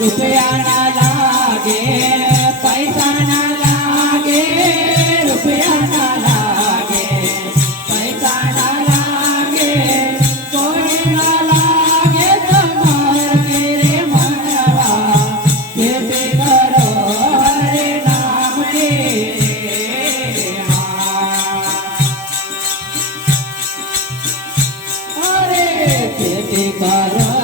રૂપિયા ના લાગે, પૈસા ના લાગે, રૂપિયા ના લાગે, પૈસા ના લાગે, કોઈ ના લાગે તમારે રે મનવા ખેતી કરો હરે નામ રે હરે ખેતી કરો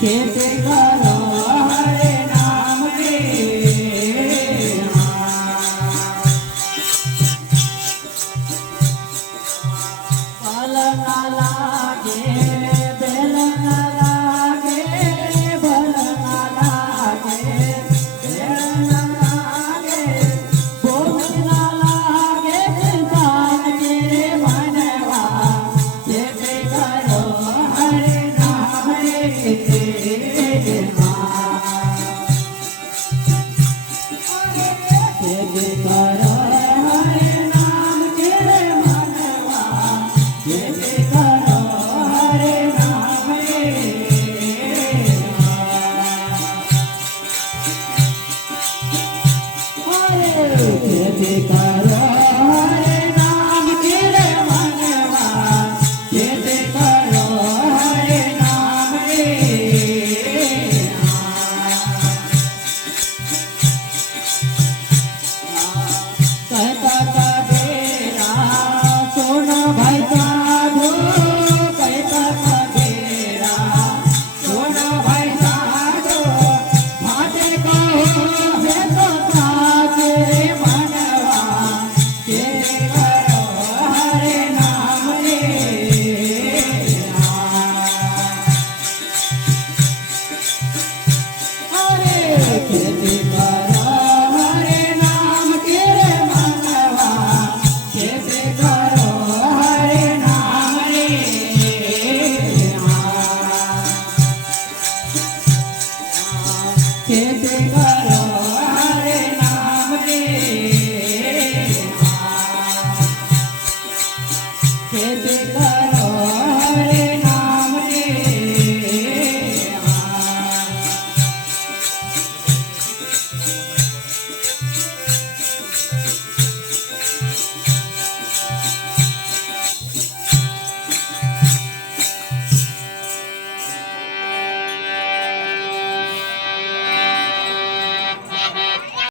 ખેતી કરો હરે નામ રે પાલ ના લાગે, બેલ ના લાગે, ભલ ના લાગે, બેલ ના લાગે, ભોગ ના લાગે, સાંજે મનવા ખેતી કરો હરે નામ રે ખેતી કરો હરે નામ કેરે મનવા ખેતી કરો હરે નામ રે કહેતા કબીરા સોનો ભાઈ સાધુ કહેતા કબીરા સોનો ભાઈ સાધુ માટે કહો હે તો સાચે ખેતી કરો હરે નામ કેરે મનવા ખેતી કરો હરે નામ રે ખેતી કરો હરે નામ રે ખેતી કરો